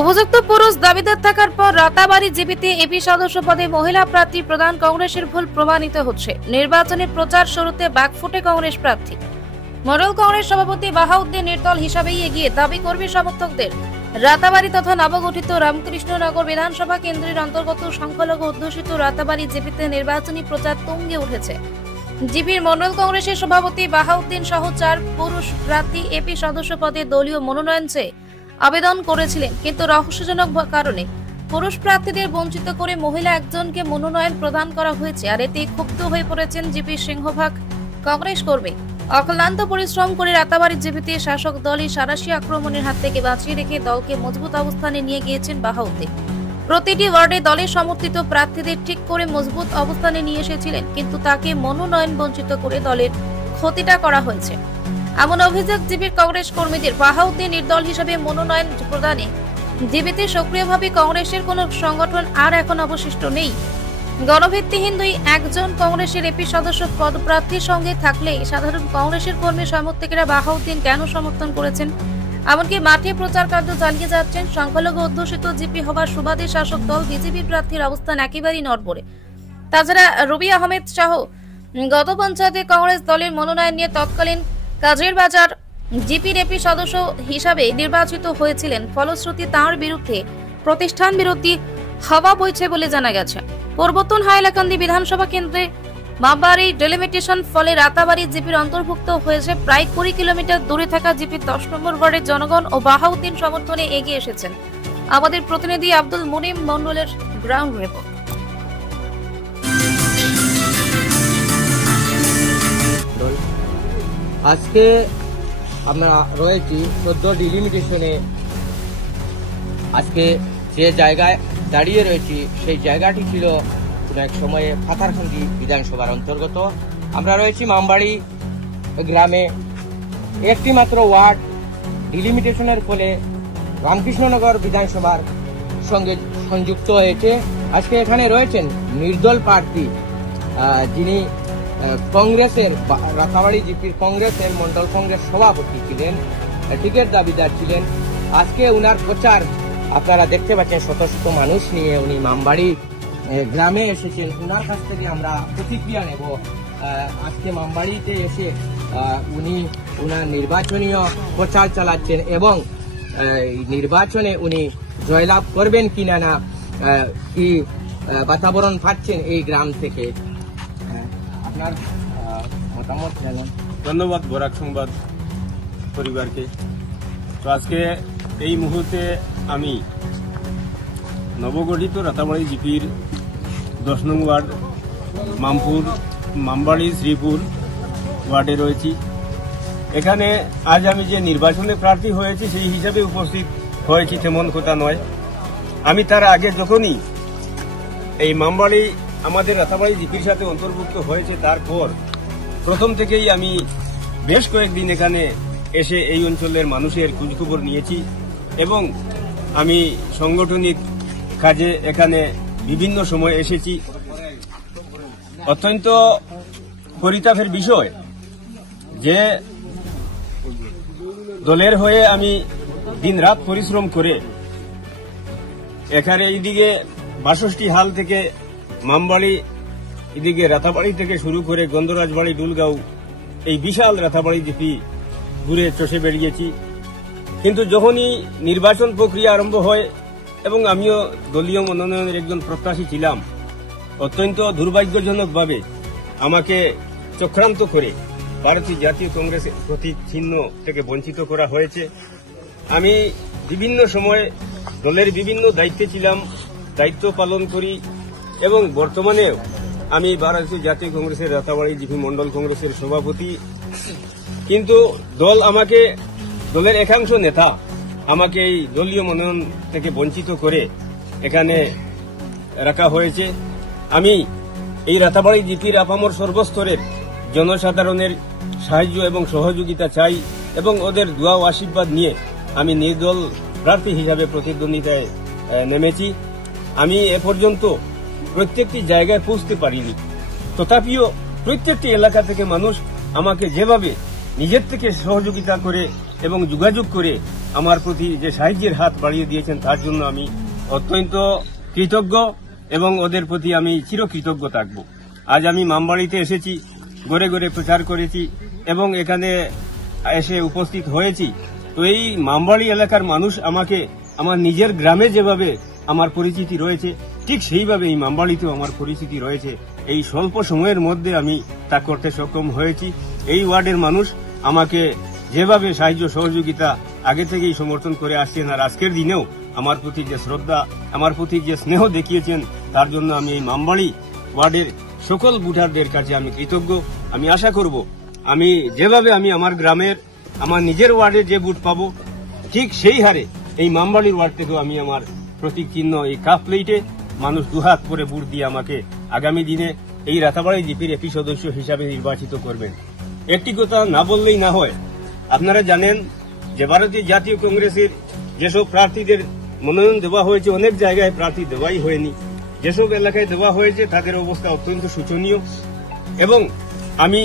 উপযুক্ত পুরুষ দাবিদার থাকার পর রাতাবাড়ি জিপিতে এপি সদস্য পদে মহিলা প্রার্থী প্রদান কংগ্রেসের ভুল প্রমাণিত হচ্ছে। নির্বাচনী প্রচার শুরুতে ব্যাকফুটে কংগ্রেস প্রার্থী। মডেল কংগ্রেস সভাপতি বাহাউদ্দিন নির্দল হিসাবেই এগিয়ে দাবি কর্মী সমর্থকদের। রাতাবাড়ি তথা নবগঠিত রামকৃষ্ণনগর বিধানসভা কেন্দ্রের অন্তর্গত সংখ্যালঘু অধ্যুষিত রাতাবাড়ি জিপিতে নির্বাচনী প্রচার তুঙ্গে উঠেছে। জিপির মন্ডল কংগ্রেসের সভাপতি বাহাউদ্দিন সহ 4 পুরুষ প্রার্থী এপি সদস্য পদে দলীয় মনোনয়ন চেয়ে আবেদন করেছিলেন, কিন্তু রহস্যজনক কারণে পুরুষ প্রার্থীদের বঞ্চিত করে মহিলা একজনকে মনোনয়ন প্রদান করা হয়েছে। আর এতে ক্ষুব্ধ হয়ে পড়েছেন জিপির সিংহভাগ কংগ্রেস কর্মী। অক্লান্ত পরিশ্রম করে রাতাবাড়ি জিপিতে শাসক দলই সারাশি আক্রমণের হাত থেকে বাঁচিয়ে রেখে দলকে মজবুত অবস্থানে নিয়ে গিয়েছেন বাহাউদ্দিন। প্রতিটি ওয়ার্ডে দলের সমর্থিত প্রার্থীদের ঠিক করে মজবুত অবস্থানে নিয়ে এসেছিলেন, কিন্তু তাকে মনোনয়ন বঞ্চিত করে দলের ক্ষতিটা করা হয়েছে। এমন অভিযোগ জিপির কংগ্রেস কর্মীদের। বাহাউদ্দিন নির্দল হিসেবে মনোনয়ন প্রদানে জিপিতে সক্রিয়ভাবে কংগ্রেসের কোন সংগঠন আর এখন অবশিষ্ট নেই। গণভিত্তিহীন দুই একজন কংগ্রেসের এপি সদস্য পদপ্রার্থীর সঙ্গে থাকলে সাধারণ কংগ্রেসের কর্মী সমর্থকেরা বাহাউদ্দিন কেন সমর্থন করেছেন, এমনকি মাঠে প্রচার কার্য চালিয়ে যাচ্ছেন। সংখ্যালঘু অধ্যুষিত জিপি হবার সুবাদে শাসক দল বিজেপির প্রার্থীর অবস্থান একেবারেই নড়বড়ে। তাছাড়া রবি আহমেদ সহ গত পঞ্চায়েতে কংগ্রেস দলের মনোনয়ন নিয়ে তৎকালীন কাজের বাজার জিপির এপি সদস্য হিসাবে নির্বাচিত হয়েছিলেন। ফলশ্রুতি তাঁর বিরুদ্ধে প্রতিষ্ঠান বিরোধী হাওয়া বইছে বলে জানা গেছে। পূর্বতন হাইলাকান্দি বিধানসভা কেন্দ্রে মামবাড়ি ডেলিমিটেশন ফলে রাতাবাড়ি জিপির অন্তর্ভুক্ত হয়েছে। প্রায় 20 কিলোমিটার দূরে থাকা জিপির 10 নম্বর ওয়ার্ডের জনগণ ও বাহাউদ্দিন সমর্থনে এগিয়ে এসেছেন। আমাদের প্রতিনিধি আব্দুল মুনিম মন্ডলের গ্রাউন্ড রিপোর্ট। আজকে আমরা রয়েছি 14 ডিলিমিটেশনে। আজকে যে জায়গায় দাঁড়িয়ে রয়েছি সেই জায়গাটি ছিল এক সময়ে পাথারকান্দি বিধানসভার অন্তর্গত। আমরা রয়েছি মামবাড়ি গ্রামে। একটি মাত্র ওয়ার্ড ডিলিমিটেশনের ফলে রামকৃষ্ণনগর বিধানসভার সঙ্গে সংযুক্ত হয়েছে। আজকে এখানে রয়েছেন নির্দল প্রার্থী, যিনি কংগ্রেসের রাতাবাড়ি জিপির কংগ্রেসের মন্ডল কংগ্রেস সভাপতি ছিলেন, টিকিট দাবিদার ছিলেন। আজকে উনার প্রচার আপনারা দেখতে পাচ্ছেন, শত শত মানুষ নিয়ে উনি মামবাড়ি গ্রামে এসেছেন। উনার কাছ থেকে আমরা প্রতিক্রিয়া নেব। আজকে মামবাড়িতে এসে উনি উনার নির্বাচনীয় প্রচার চালাচ্ছেন এবং নির্বাচনে উনি জয়লাভ করবেন কিনা না কি বাতাবরণ পাচ্ছেন এই গ্রাম থেকে। আপনার মতামত জানান। ধন্যবাদ বরাক সংবাদ পরিবারকে। তো আজকে এই মুহূর্তে আমি নবগঠিত রাতাবাড়ি জিপির 10 নং ওয়ার্ড মামবাড়ি শ্রীপুর ওয়ার্ডে রয়েছি। এখানে আজ আমি যে নির্বাচনে প্রার্থী হয়েছি সেই হিসাবে উপস্থিত হয়েছি তেমন কথা নয়। আমি তার আগে যখনই এই মামবাড়ি আমাদের রাতাবাড়ি জিপির সাথে অন্তর্ভুক্ত হয়েছে, তারপর প্রথম থেকেই আমি বেশ কয়েকদিন এখানে এসে এই অঞ্চলের মানুষের খোঁজখবর নিয়েছি এবং আমি সাংগঠনিক কাজে এখানে বিভিন্ন সময় এসেছি। অত্যন্ত পরিতাপের বিষয় যে দলের হয়ে আমি দিনরাত পরিশ্রম করে এখানে এইদিকে 62 হাল থেকে মামবাড়ি, এদিকে রাতাবাড়ি থেকে শুরু করে গন্ধরাজবাড়ি, ডুলগাঁও, এই বিশাল রাতাবাড়ি জিপি ঘুরে চষে বেরিয়েছি। কিন্তু যখনই নির্বাচন প্রক্রিয়া আরম্ভ হয় এবং আমিও দলীয় মনোনয়নের একজন প্রত্যাশী ছিলাম, অত্যন্ত দুর্ভাগ্যজনকভাবে আমাকে চক্রান্ত করে ভারতীয় জাতীয় কংগ্রেসের প্রতীক চিহ্ন থেকে বঞ্চিত করা হয়েছে। আমি বিভিন্ন সময়ে দলের বিভিন্ন দায়িত্বে ছিলাম, দায়িত্ব পালন করি এবং বর্তমানেও আমি ভারতীয় জাতীয় কংগ্রেসের রাতাবাড়ি জিপি মন্ডল কংগ্রেসের সভাপতি। কিন্তু দলের একাংশ নেতা আমাকে এই দলীয় মনোনয়ন থেকে বঞ্চিত করে এখানে রাখা হয়েছে। আমি এই রাতাবাড়ি জিপির আপামর সর্বস্তরের জনসাধারণের সাহায্য এবং সহযোগিতা চাই এবং ওদের দোয়া ও আশীর্বাদ নিয়ে আমি নির্দল প্রার্থী হিসাবে প্রতিদ্বন্দ্বিতায় নেমেছি। আমি এ পর্যন্ত প্রত্যেকটি জায়গায় পৌঁছতে পারিনি, তথাপিও প্রত্যেকটি এলাকা থেকে মানুষ আমাকে যেভাবে নিজের থেকে সহযোগিতা করে এবং যোগাযোগ করে আমার প্রতি যে সাহায্যের হাত বাড়িয়ে দিয়েছেন তার জন্য আমি অত্যন্ত কৃতজ্ঞ এবং ওদের প্রতি আমি চিরকৃতজ্ঞ থাকব। আজ আমি মামবাড়িতে এসেছি, ঘরে ঘরে প্রচার করেছি এবং এখানে এসে উপস্থিত হয়েছি। তো এই মামবাড়ি এলাকার মানুষ আমাকে আমার নিজের গ্রামে যেভাবে আমার পরিচিতি রয়েছে ঠিক সেইভাবে এই মামবাড়িতেও আমার পরিচিতি রয়েছে। এই স্বল্প সময়ের মধ্যে আমি তা করতে সক্ষম হয়েছি। এই ওয়ার্ডের মানুষ আমাকে যেভাবে সাহায্য সহযোগিতা আগে থেকেই সমর্থন করে আসছেন আর আজকের দিনেও আমার প্রতি যে শ্রদ্ধা, আমার প্রতি যে স্নেহ দেখিয়েছেন তার জন্য আমি এই মামবাড়ি ওয়ার্ডের সকল ভোটারদের কাছে আমি কৃতজ্ঞ। আমি আশা করব আমি যেভাবে আমি আমার গ্রামের আমার নিজের ওয়ার্ডে যে ভোট পাবো ঠিক সেই হারে এই মামবাড়ির ওয়ার্ড থেকেও আমি আমার প্রতীক চিহ্ন এই কাপ প্লেটে মানুষ দুহাত করে ভোট দিয়ে আমাকে আগামী দিনে এই রাতাবাড়ি জিপির এপি সদস্য হিসাবে নির্বাচিত করবেন। একটি কথা না বললেই না হয়, আপনারা জানেন যে ভারতীয় জাতীয় কংগ্রেসের যেসব প্রার্থীদের মনোনয়ন দেওয়া হয়েছে অনেক জায়গায় প্রার্থী দেওয়াই হয়নি। যেসব এলাকায় দেওয়া হয়েছে তাদের অবস্থা অত্যন্ত শোচনীয় এবং আমি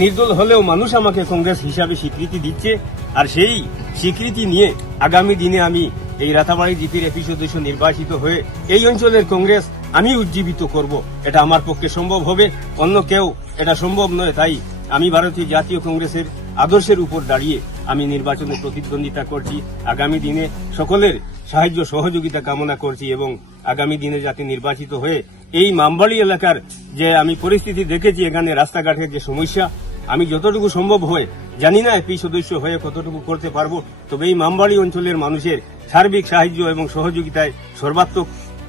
নির্দল হলেও মানুষ আমাকে কংগ্রেস হিসাবে স্বীকৃতি দিচ্ছে। আর সেই স্বীকৃতি নিয়ে আগামী দিনে আমি এই রাতাবাড়ি জিপির এপি সদস্য নির্বাচিত হয়ে এই অঞ্চলের কংগ্রেস আমি উজ্জীবিত করব। এটা আমার পক্ষে সম্ভব হবে, অন্য কেউ এটা সম্ভব নয়। তাই আমি ভারতীয় জাতীয় কংগ্রেসের আদর্শের উপর দাঁড়িয়ে আমি নির্বাচনে প্রতিদ্বন্দ্বিতা করছি। আগামী দিনে সকলের সাহায্য সহযোগিতা কামনা করছি এবং আগামী দিনে যাতে নির্বাচিত হয়ে এই মামবাড়ি এলাকার যে আমি পরিস্থিতি দেখেছি, এখানে রাস্তাঘাটের যে সমস্যা, আমি যতটুকু সম্ভব হয় জানি না এপি সদস্য হয়ে কতটুকু করতে পারবো, তবে এই মামবাড়ি অঞ্চলের মানুষের সার্বিক সাহায্য এবং সহযোগিতায় সর্বাত্মক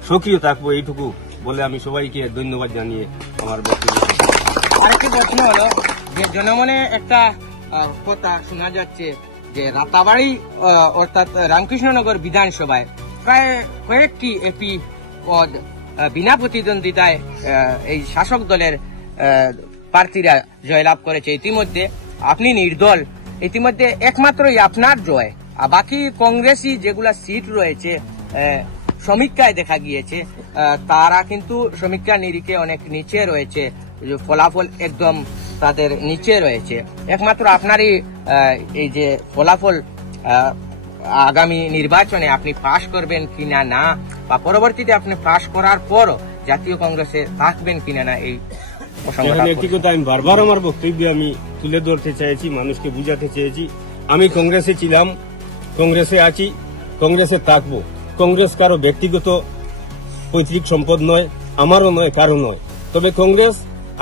সক্রিয় থাকবো, এইটুকু বলে আমি সবাইকে ধন্যবাদ জানিয়ে আমার বক্তব্য। আরেকটি প্রশ্ন হলো যে জনমনে একটা কথা শোনা যাচ্ছে যে রাতাবাড়ি অর্থাৎ রামকৃষ্ণনগর বিধানসভায় প্রায় কয়েকটি এপি পদ বিনা প্রতিদ্বন্দ্বিতায় এই শাসক দলের প্রার্থীরা জয়লাভ করেছে। ইতিমধ্যে আপনি নির্দল, ইতিমধ্যে একমাত্রই আপনার জয়, আর বাকি কংগ্রেসি যেগুলা সিট রয়েছে সমীক্ষায় দেখা গিয়েছে তারা কিন্তু সমীক্ষা নিরিখে অনেক নিচে রয়েছে, ফলাফল একদম তাদের নিচে রয়েছে। একমাত্র আপনারই এই যে ফলাফল আগামী নির্বাচনে আপনি পাশ করবেন কিনা না, বা পরবর্তীতে আপনি পাশ করার পর জাতীয় কংগ্রেসে থাকবেন কিনা না, এই একটি কথা আমি বারবার আমার বক্তব্যে আমি তুলে ধরতে চাইছি, মানুষকে বুঝাতে চেয়েছি। আমি কংগ্রেসে ছিলাম, কংগ্রেসে আছি, কংগ্রেসে থাকবো। কংগ্রেস কারো ব্যক্তিগত পৈতৃক সম্পদ নয়, আমারও নয়, কারো নয়। তবে কংগ্রেস,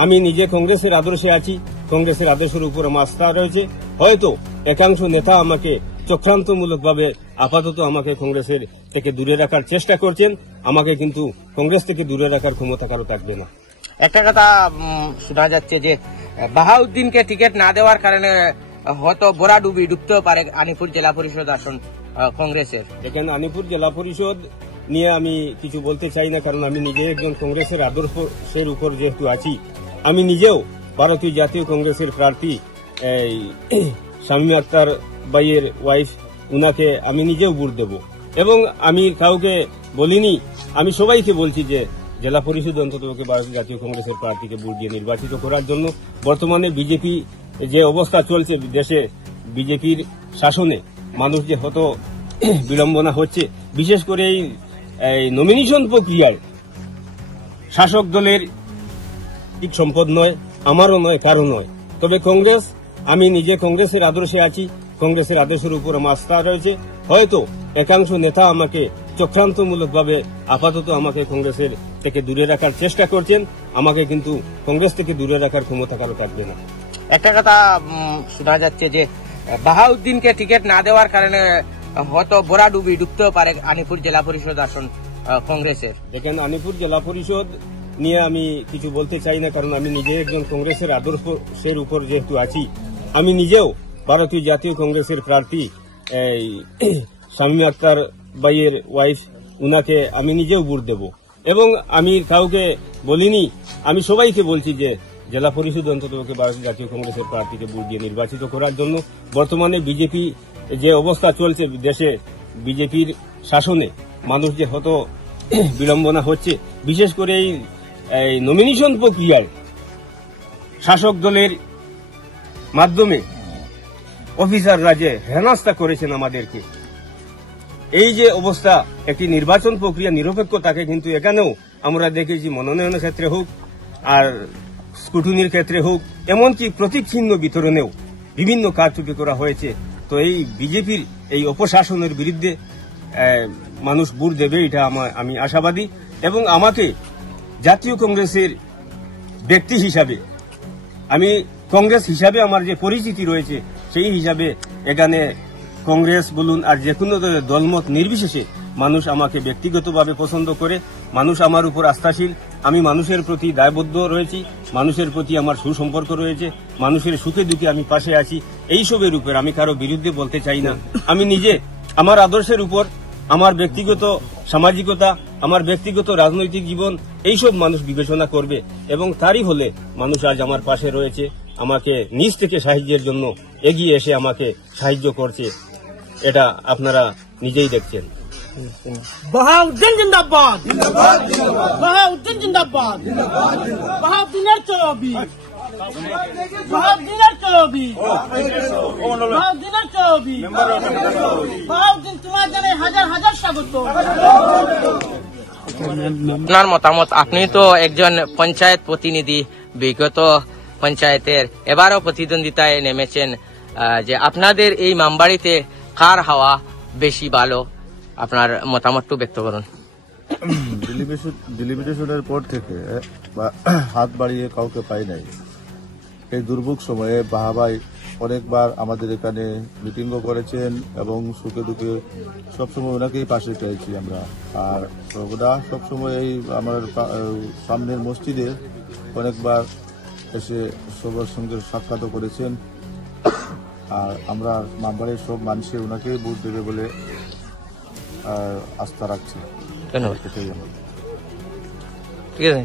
আমি নিজে কংগ্রেসের আদর্শে আছি, কংগ্রেসের আদর্শের উপর আমার আস্থা রয়েছে। হয়তো একাংশ নেতা আমাকে চক্রান্তমূলকভাবে আপাতত আমাকে কংগ্রেসের থেকে দূরে রাখার চেষ্টা করছেন, আমাকে কিন্তু কংগ্রেস থেকে দূরে রাখার ক্ষমতা কারো থাকবে না। একটা কথা শোনা যাচ্ছে যে বাহাউদ্দিনকে টিকিট না দেওয়ার কারণে হয়তো বোরাডুবি ডুবতেও পারে আনিপুর জেলা পরিষদ আসন কংগ্রেসের। এখানে আনিপুর জেলা পরিষদ নিয়ে আমি কিছু বলতে চাই না, কারণ আমি নিজে একজন কংগ্রেসের আদর্শের উপর যেহেতু আছি। আমি নিজেও ভারতীয় জাতীয় কংগ্রেসের প্রার্থী শামীম আক্তার ভাইয়ের ওয়াইফ, উনাকে আমি নিজেও ভোট দেব এবং আমি কাউকে বলিনি, আমি সবাইকে বলছি যে জেলা পরিষদ অন্তত ভারতীয় জাতীয় কংগ্রেসের প্রার্থীকে ভোট দিয়ে নির্বাচিত করার জন্য। বর্তমানে বিজেপি যে অবস্থা চলছে দেশে, বিজেপির শাসনে মানুষ যে হত বিড়ম্বনা হচ্ছে, বিশেষ করে এই নমিনেশন প্রক্রিয়ায় শাসক দলের ঠিক সম্পদ নয়, আমারও নয়, কারো নয়। তবে কংগ্রেস, আমি নিজে কংগ্রেসের আদর্শে আছি, কংগ্রেসের আদর্শের উপর আমার আস্থা রয়েছে। হয়তো একাংশ নেতা আমাকে চক্রান্তমূলকভাবে আপাতত আমাকে কংগ্রেসের থেকে দূরে রাখার চেষ্টা করছেন, আমাকে কিন্তু কংগ্রেস থেকে দূরে রাখার ক্ষমতা কারো থাকবে না। একটা কথা শোনা যাচ্ছে যে বাহাউদ্দিনকে টিকিট না দেওয়ার কারণে হয়তো বোরাডুবি ডুবতেও পারে আনিপুর জেলা পরিষদ আসন কংগ্রেসের। এখানে আনিপুর জেলা পরিষদ নিয়ে আমি কিছু বলতে চাই না, কারণ আমি নিজে একজন কংগ্রেসের আদর্শের উপর যেহেতু আছি। আমি নিজেও ভারতীয় জাতীয় কংগ্রেসের প্রার্থী শামীম আক্তার ভাইয়ের ওয়াইফ, উনাকে আমি নিজেও ভোট দেব এবং আমি কাউকে বলিনি, আমি সবাইকে বলছি যে জেলা পরিষদ অন্তত ভারতীয় জাতীয় কংগ্রেসের প্রার্থীকে ভোট দিয়ে নির্বাচিত করার জন্য। বর্তমানে বিজেপি যে অবস্থা চলছে দেশে, বিজেপির শাসনে মানুষ যে হত বিড়ম্বনা হচ্ছে, বিশেষ করে এই নমিনেশন প্রক্রিয়ায় শাসক দলের মাধ্যমে অফিসাররা যে হেনস্থা করেছেন আমাদেরকে, এই যে অবস্থা, একটি নির্বাচন প্রক্রিয়া নিরপেক্ষ, তাকে কিন্তু এখানেও আমরা দেখেছি মনোনয়নের ক্ষেত্রে হোক আর স্কুটনির ক্ষেত্রে হোক, এমনকি প্রতীক চিহ্ন বিতরণেও বিভিন্ন কারচুপি করা হয়েছে। তো এই বিজেপির এই অপশাসনের বিরুদ্ধে মানুষ ভোট দেবে, এটা আমি আশাবাদী। এবং আমাকে জাতীয় কংগ্রেসের ব্যক্তি হিসাবে, আমি কংগ্রেস হিসাবে আমার যে পরিচিতি রয়েছে, সেই হিসাবে এখানে কংগ্রেস বলুন আর যে কোনো দলমত নির্বিশেষে মানুষ আমাকে ব্যক্তিগতভাবে পছন্দ করে, মানুষ আমার উপর আস্থাশীল, আমি মানুষের প্রতি দায়বদ্ধ রয়েছি, মানুষের প্রতি আমার সুসম্পর্ক রয়েছে, মানুষের সুখে দুঃখে আমি পাশে আছি। এইসবের উপর আমি কারো বিরুদ্ধে বলতে চাই না। আমি নিজে আমার আদর্শের উপর, আমার ব্যক্তিগত সামাজিকতা, আমার ব্যক্তিগত রাজনৈতিক জীবন, এইসব মানুষ বিবেচনা করবে এবং তারই হলে মানুষ আজ আমার পাশে রয়েছে, আমাকে নিজ থেকে সাহায্যের জন্য এগিয়ে এসে আমাকে সাহায্য করছে। এটা আপনারা নিজেই দেখছেন। বাহাউদ্দিন জিন্দাবাদ, বাহাউদ্দিন জিন্দাবাদ, বাহাউদ্দিনের ছবি, বাহাউদ্দিনের ছবি, বাহাউদ্দিনের ছবি, বাহাউদ্দিন তোমার জানে হাজার হাজার স্বাগত। আপনার মতামত, আপনি তো একজন পঞ্চায়েত প্রতিনিধি, বিগত পঞ্চায়েতের এবারও প্রতিদ্বন্দ্বিতায় নেমেছেন, যে আপনাদের এই মামবাড়িতে কার হাওয়া বেশি ভালো, আপনার মতামতটু ব্যক্ত করুন। ডিলিমিটেশনের পর থেকে হাত বাড়িয়ে কাউকে পাই নাই। এই দুর্ভোগ সময়ে বাহাবাই অনেকবার আমাদের এখানে মিটিংও করেছেন এবং সুখে দুঃখে সবসময় ওনাকেই পাশে পেয়েছি আমরা। আর ওরা সবসময় এই আমার সামনের মসজিদে অনেকবার এসে সবার সঙ্গে সাক্ষাৎ করেছেন। আর আমরা মামবাড়ির সব মানুষে ওনাকেই ভোট দেবে বলে আস্থা রাখছি। ধন্যবাদ। এটাই আমার। ঠিক আছে।